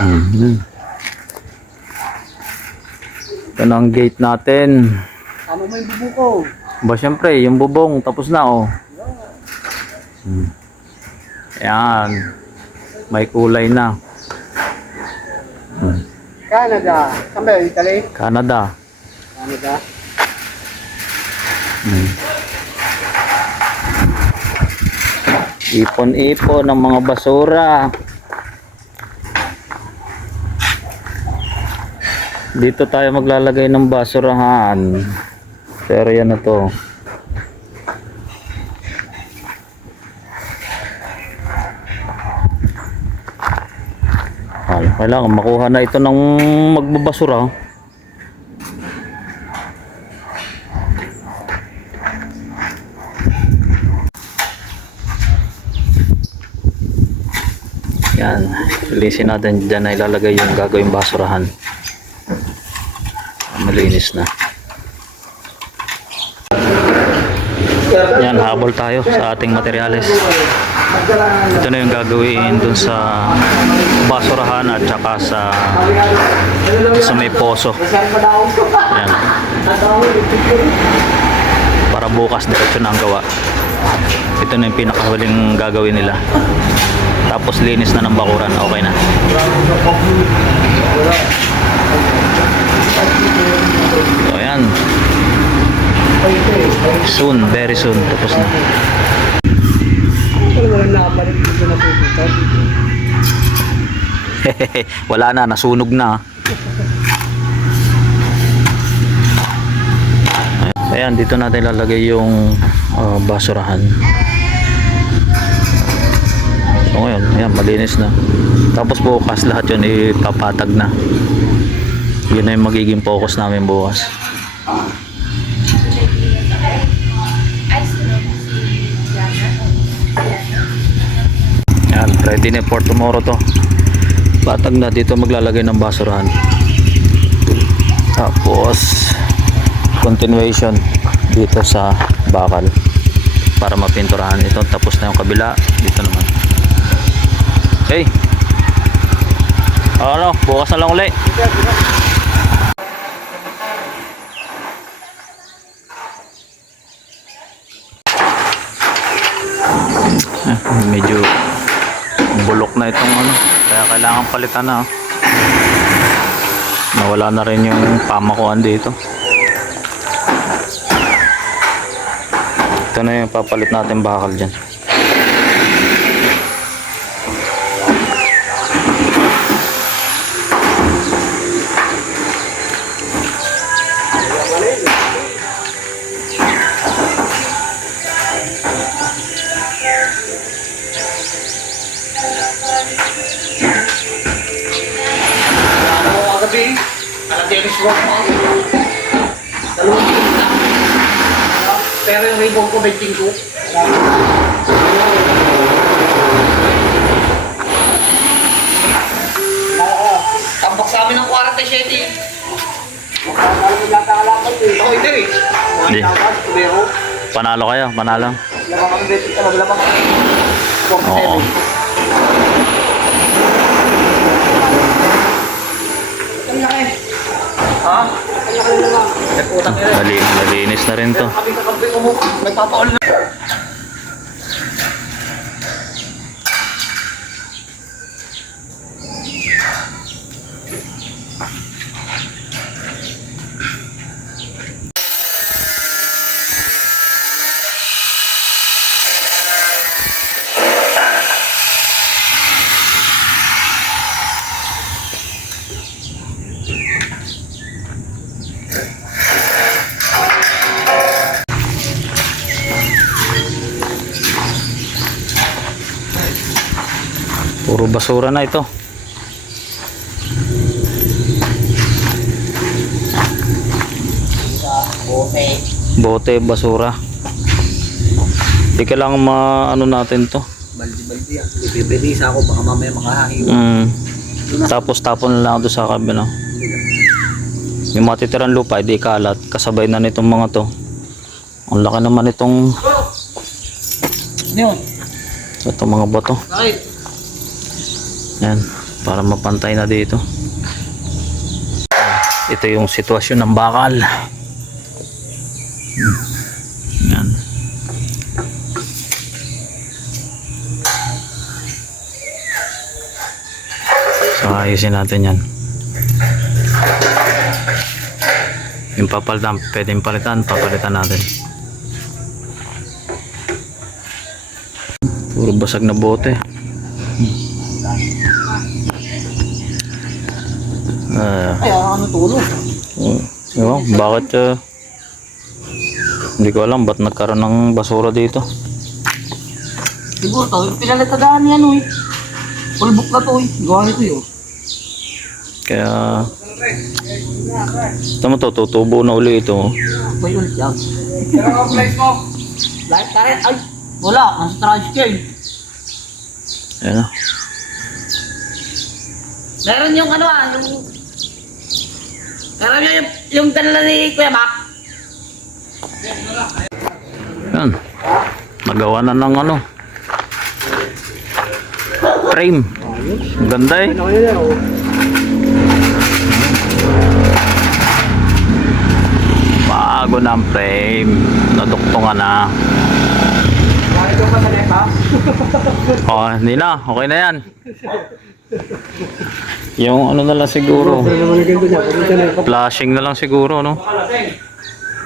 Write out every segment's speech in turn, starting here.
Ito na ang gate natin. Tama mo yung bubong ko. Ba, syempre, yung bubong, tapos na, oh. Ayan. May kulay na. Canada. Saan ba yun? Italy? Canada. Canada. Ipon-ipon ng mga basura. Dito tayo maglalagay ng basurahan. Pero yan na to. Kailangan makuha na ito ng magbabasura. Yan, linisin natin dyan na ilalagay yung gagawing basurahan. Malinis na. Yan, habol tayo sa ating materyales. Ito na yung gagawin dun sa basurahan at saka sa may poso. Yan. Para bukas diretso na ang gawa. Ito na yung pinakahuling gagawin nila. Tapos linis na ng bakuran, okay na. So ayan. Soon, very soon, tapos na. Wala na, nasunog na. Ayan, dito natin lalagay yung basurahan. So ngayon, ayan, malinis na. Tapos bukas lahat yun ipapatag na. Yun na yung magiging focus namin bukas. Ayan, ready na for tomorrow to. Patag na, dito maglalagay ng basurahan. Tapos continuation dito sa bakal para mapinturahan ito. Tapos na yung kabila, dito naman. Okay. Ano, bukas na lang ulit. Medyo bulok na itong ano, kaya kailangan palitan na. Nawala na rin yung pamakuan dito. Ito na yung papalit natin bakal dyan. Pero yung ribbon ko, 25. Tambak sa amin ng 47. Ako ito eh. Hindi. Panalo kayo, panalo. Oo. Ha? Malinis na rin to. Nagpapaul na. Puro basura na ito. Bote, basura. Hindi kailangan maano natin to. Baldi-baldi yan. Ibibidisa ako baka mamaya makahahiwa. Tapos tapon na lang doon sa kabila. Yung matitirang lupa, hindi kalat. Kasabay na nitong mga to. Ang laki naman itong Yun. itong mga bato. Right. Yan. para mapantay na dito. Ito yung sitwasyon ng bakal. Yan. So ayusin natin yan. Yung papalitan, pwedeng palitan, papalitan natin. Puro basag na bote. Ay, ano tulog? Bakit hindi ko alam ba't nagkaroon ng basura dito. Siguro to, pinalitadaan yan uy. Pulbok na to uy. Gawa nito yun. Kaya tama to, tutubo na uli ito. May ulit yan. Pero ang place mo? Light ka rin? Ay, wala. Nasa transcale. Ayan o. Meron yung ano yung... Meron yung dala ni Kuya Mac. Yan. Nagawa na ng ano. Frame. Ganda eh. Bago na ang frame. Naduktungan na. Oh, hindi na. Okay na yan. Yung ano na lang siguro. Flashing na lang siguro, no?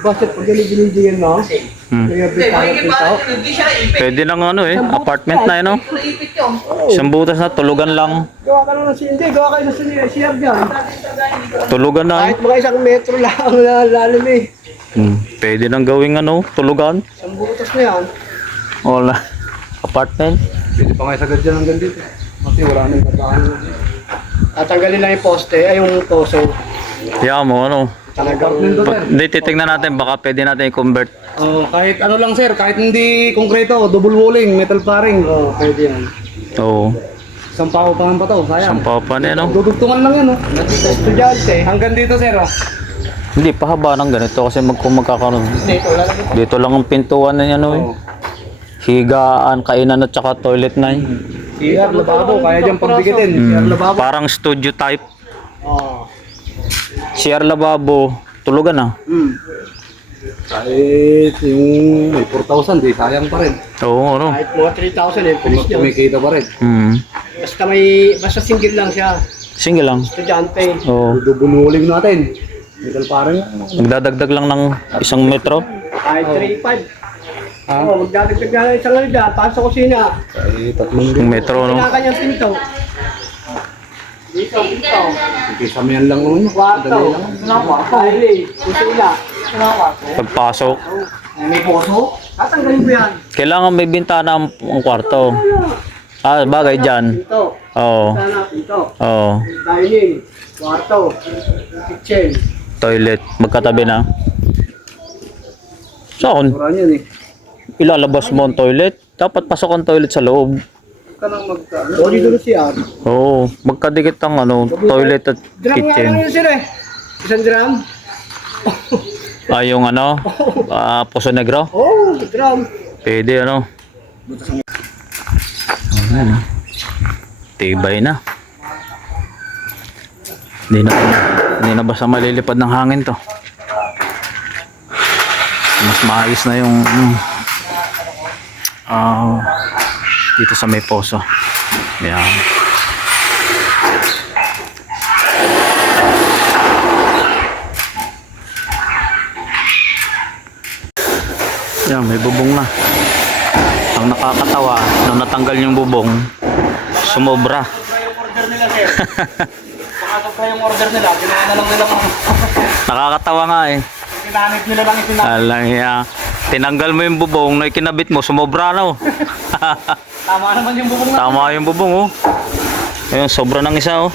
Bakit pag ginigilingan mo? Kaya bitaw. Pwede lang ano eh. Apartment na yun, no? Isang butas na. Tulugan lang. Gawa ka lang hindi. Gawa kayo na siyar dyan. Tulugan na eh. Kahit mga 1 metro lang ang lalim eh. Pwede nang gawing ano, tulugan. Isang butas na yan. Wala. Apartment. Pwede pa nga sagad dyan hanggang dito. Kasi wala nang kataan. Tatanggalin lang yung poste, ay yung toso. Kaya mo, ano. Talagang Hindi, titignan natin. Baka pwede natin i-convert. kahit ano lang sir, kahit hindi konkreto, double walling, metal paring. Pwede yan. Oo. Isang paupahan pa to, sayang. Isang papa na yan, no? Dudugtungan lang yan, estudyante. Hanggang dito sir, Hindi, pahaba ng ganito kasi kung magkakaroon. Dito, lalagay. Dito lang ang pintuan na yan, no? Higaan, kainan at saka toilet na yun. CR, lababo, kaya dyan pagbigitin. CR, lababo. Parang studio type. Oo. CR lababo, tulugan na. Kahit yung may 4,000, di sayang pa rin. Oo, ano. Kahit mga 3,000 eh, finish nyo. Kumikita pa rin. Basta single lang siya. Single lang. Estudyante. Oo. Dubululing natin. Metal parang Nagdadagdag lang ng 1 metro. kahit 3,500. Magdadagdag na isang ano dyan, para sa kusina. Kahit 1 metro, no? Kinakanyang pinto. Dito, pinto. Kisamihan lang naman. Kwarto. Kahit kusina. Pagpasok. May poso? Tatanggalin ko yan. Kailangan may bintana ang kwarto. Bagay dyan. Pinto. Oo. Sana, pinto. Oo. Dining. Kwarto. Kitchen. Toilet. Magkatabi na. Saan? Mura yan eh. Ilalabas mo ang toilet. Dapat pasok ang toilet sa loob. Ka nang magka... O dito na siya. Oo. Magkadikit ang ano, toilet at Drum nga lang kitchen. yun sir eh. Isang drum? Yung ano, Poso Negro. Oo, drum. Pwede ano. Ayan, ah. Tibay na. Hindi na basta malilipad ng hangin to. Mas maayos na yung dito sa may poso. Ayan. Yan, may bubong na. Ang nakakatawa, nung natanggal yung bubong, sumobra. Pakasok yung order nila, ginawa na lang nila Nakakatawa nga eh. Kinanip nila lang yung Alang ya. Tinanggal mo yung bubong, na ikinabit mo, sumobra na oh. Tama naman yung bubong na. Tama yung bubong oh. Ayun, sobra ng isa oh.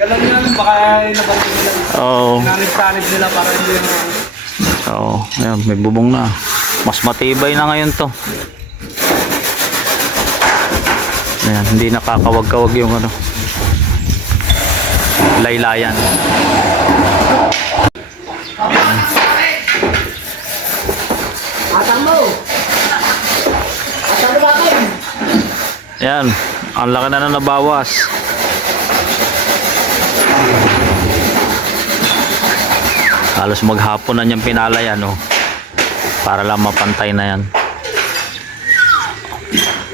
Galang nila, baka nabalik nila. Oo. Kinanip nila para hindi yung... Oo, ayan, may bubong na. Mas matibay na ngayon to. Ayan, hindi nakakawag-kawag yung ano. Laylayan. Atang mo! Atang mo bakit? Ayan, ang laki na nabawas. Halos maghapon na niyang pinalay ano. Para lang mapantay na yan.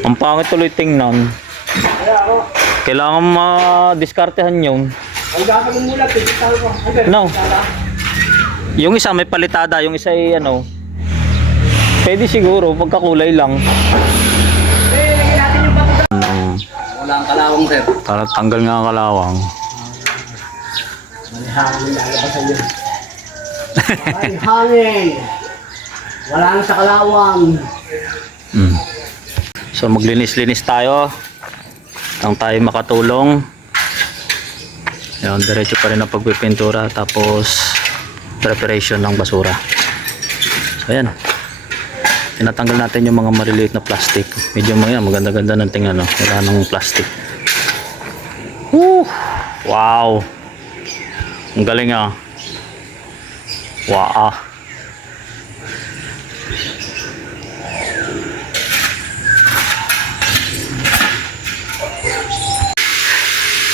Ang pangit tuloy tingnan. Kaya ako, Kailangan ma-diskartehan yun. ang gagawin mo lang, tigitan ko. Okay. No. Yung isa may palitada, yung isa ay ano. Pwede siguro, pagkakulay lang. Eh, lagyan natin yung bato. Wala ang kalawang, sir. Para tanggal nga ang kalawang. May hangin, lalabasan yun. May hangin. Wala na sa kalawang. Mm. So maglinis-linis tayo. Nang tayo makatulong. Ayan, diretso pa rin ang pagpipintura. Tapos preparation ng basura. So ayan. Tinatanggal natin yung mga maliliit na plastic. Medyo maganda-ganda ng tingnan. No? Wala nang plastic. Woo! Wow! Ang galing ah. Wow!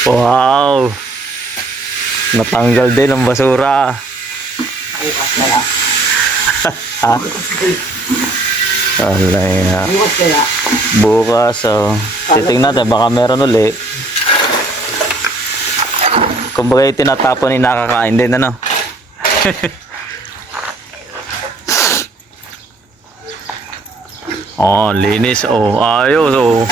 Wow! Natanggal din ang basura. Ha? Alay na. Bukas kaya. Bukas, so titingnan natin, baka meron uli. Kumbaga yung tinatapon ay nakakain din, ano? Oh, linis, oh, ayos, oh.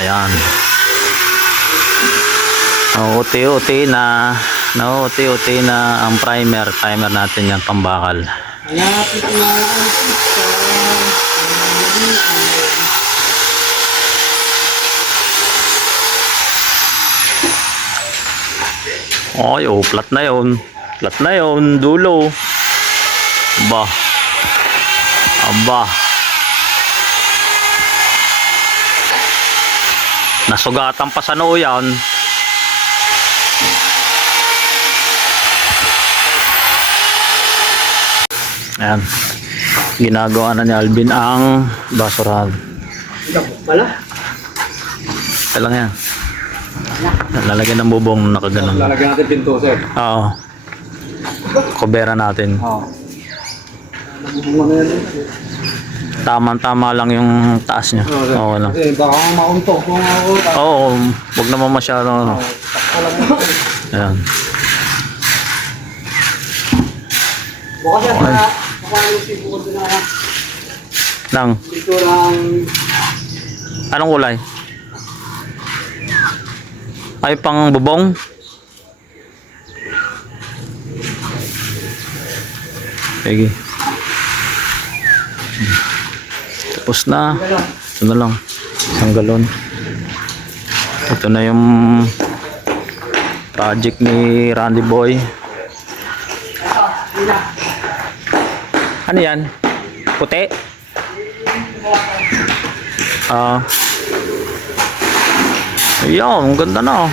Ayan. Uti-uti na ang primer natin yan pambakal. Malapit na ang pista. Ay, oh, flat na yun. Flat na yun, dulo. Aba. Aba. Nasugatan pa sa noo yan. Ayan. Ginagawa na ni Alvin ang basurahan. Wala? Ito lang yan. Lalagyan ng bubong na nakaganon. Lalagyan natin pinto, sir. Oo. Kubera natin. Oo. Nabubunga na yan. Tama-tama lang yung taas niya. Oo, sir. Oo lang. Kasi baka mauntok kung ako. Oo, wag naman masyado. Ano. Alam mo. Ayan. Bukas yan para makalusin bukod na Nang, dito lang. anong kulay? Ay, pang bubong? Sige. Tapos na. Ito na lang. Isang galon. Ito na yung project ni Randy Boy. Ano yan? Puti? Ayan, ang ganda na.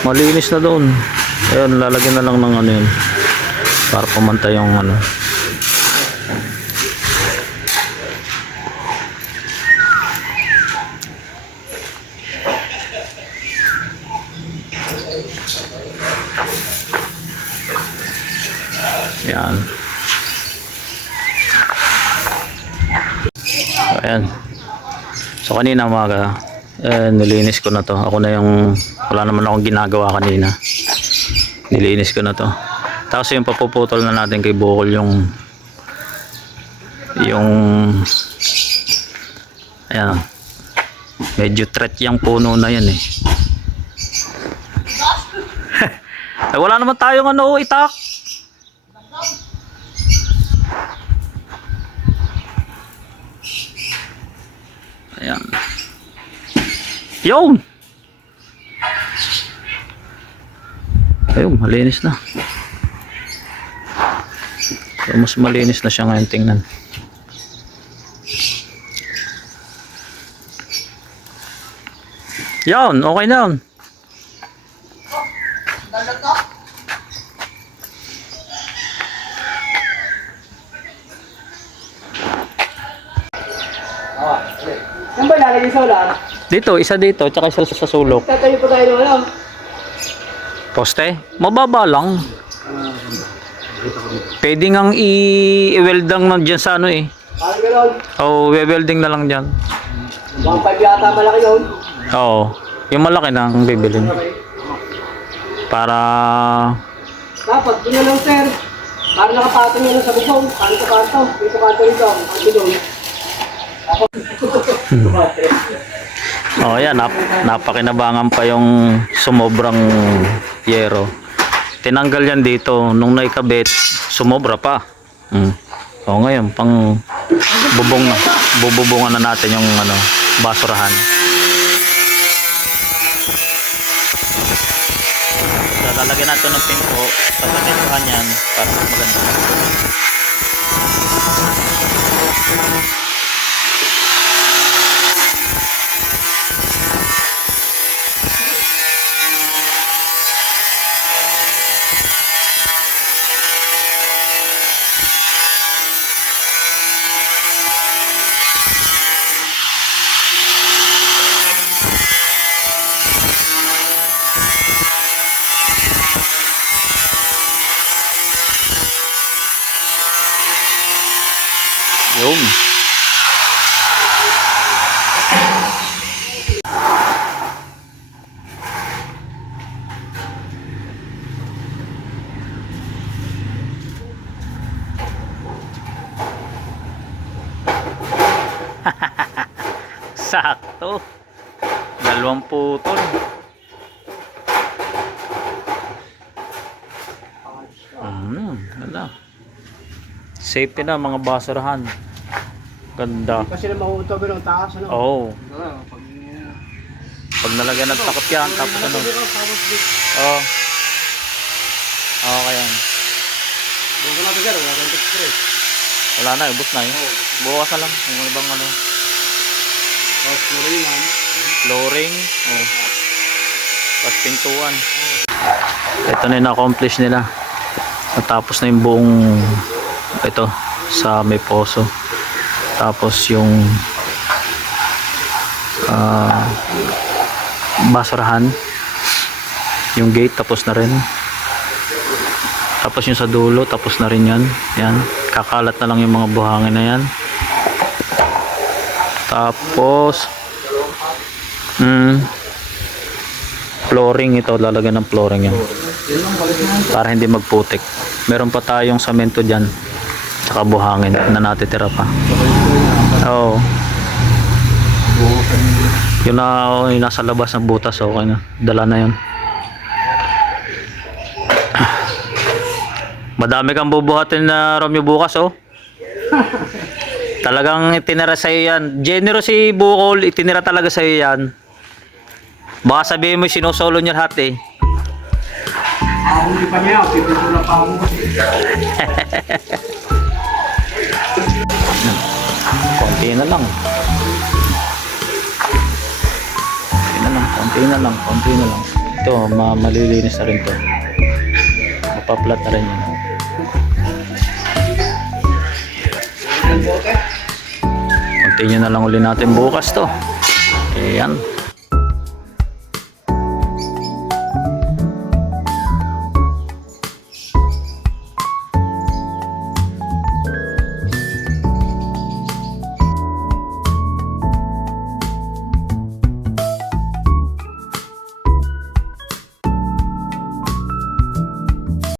Malinis na doon. Ayan, lalagyan na lang ng ano yun. Para pumantay yung ano. Ayan. Ayan. So kanina umaga, nilinis ko na to. Ako na yung, wala naman akong ginagawa kanina. Nilinis ko na to. Tapos yung papuputol na natin kay Bukol yung ayan. Medyo threat yung puno na yan eh. Ay, wala naman tayong ano, itak. Ayan. Yun! Ayun, malinis na. So, mas malinis na siya ngayon tingnan. Yan, okay na yun. lalagay solar? Dito, isa dito, tsaka isa sa sulok. Tatayo pa tayo ng ano? Poste? Mababa lang. Pwede ngang i-weldang na dyan sa ano eh. Parang gano'n. Oo, welding na lang dyan. 1.5 yata malaki yun. Oo, yung malaki na ang bibilin. Para... Dapat, doon na lang sir. Para nakapatong yun sa bubong. Paano sa kanto? Dito kanto rito. Kanto doon. Oh, yan, napakinabangan pa yung sumobrang yero. Tinanggal yan dito nung naikabit, sumobra pa. O ngayon, pang bububungan na natin yung ano, basurahan. So, lalagyan natin ng pinto, pagkakintuhan yan para mas maganda. Yung sakto. 2 putol. Ganda. Safety na mga basurahan. Ganda. Kasi na mahuhutog ng taas, ano? Oo. Pag... Pag nalagyan ng takip yan, tapos ano? Oo. Okay yan. Doon ka natin sir, wala tayong express. Wala na, ubos na yun. Bukas na lang. Yung ibang ano. Tapos flooringan. Flooring. Oh. Tapos pintuan. Ito na yung na-accomplish nila. Natapos na yung buong ito sa may poso. Tapos yung basurahan. Yung gate tapos na rin. Tapos yung sa dulo tapos na rin yan. Yan. Kakalat na lang yung mga buhangin na yan. Tapos flooring ito, lalagyan ng flooring yan para hindi magputik. Meron pa tayong samento dyan tsaka buhangin na natitira pa. Oo. Yun na yung nasa labas ng butas, okay na, dala na yun. Madami kang bubuhatin na Romeo bukas, oh. Talagang itinira sa'yo yan. Generous si Bukol, itinira talaga sa'yo yan. Baka sabihin mo sinusolo niya lahat eh. Hindi pa niya, pipintura pa ako. Konti na lang. Konti na lang. Ito, malilinis na rin to. Mapaplat na rin yan. Continue na lang uli natin bukas to. Ayan.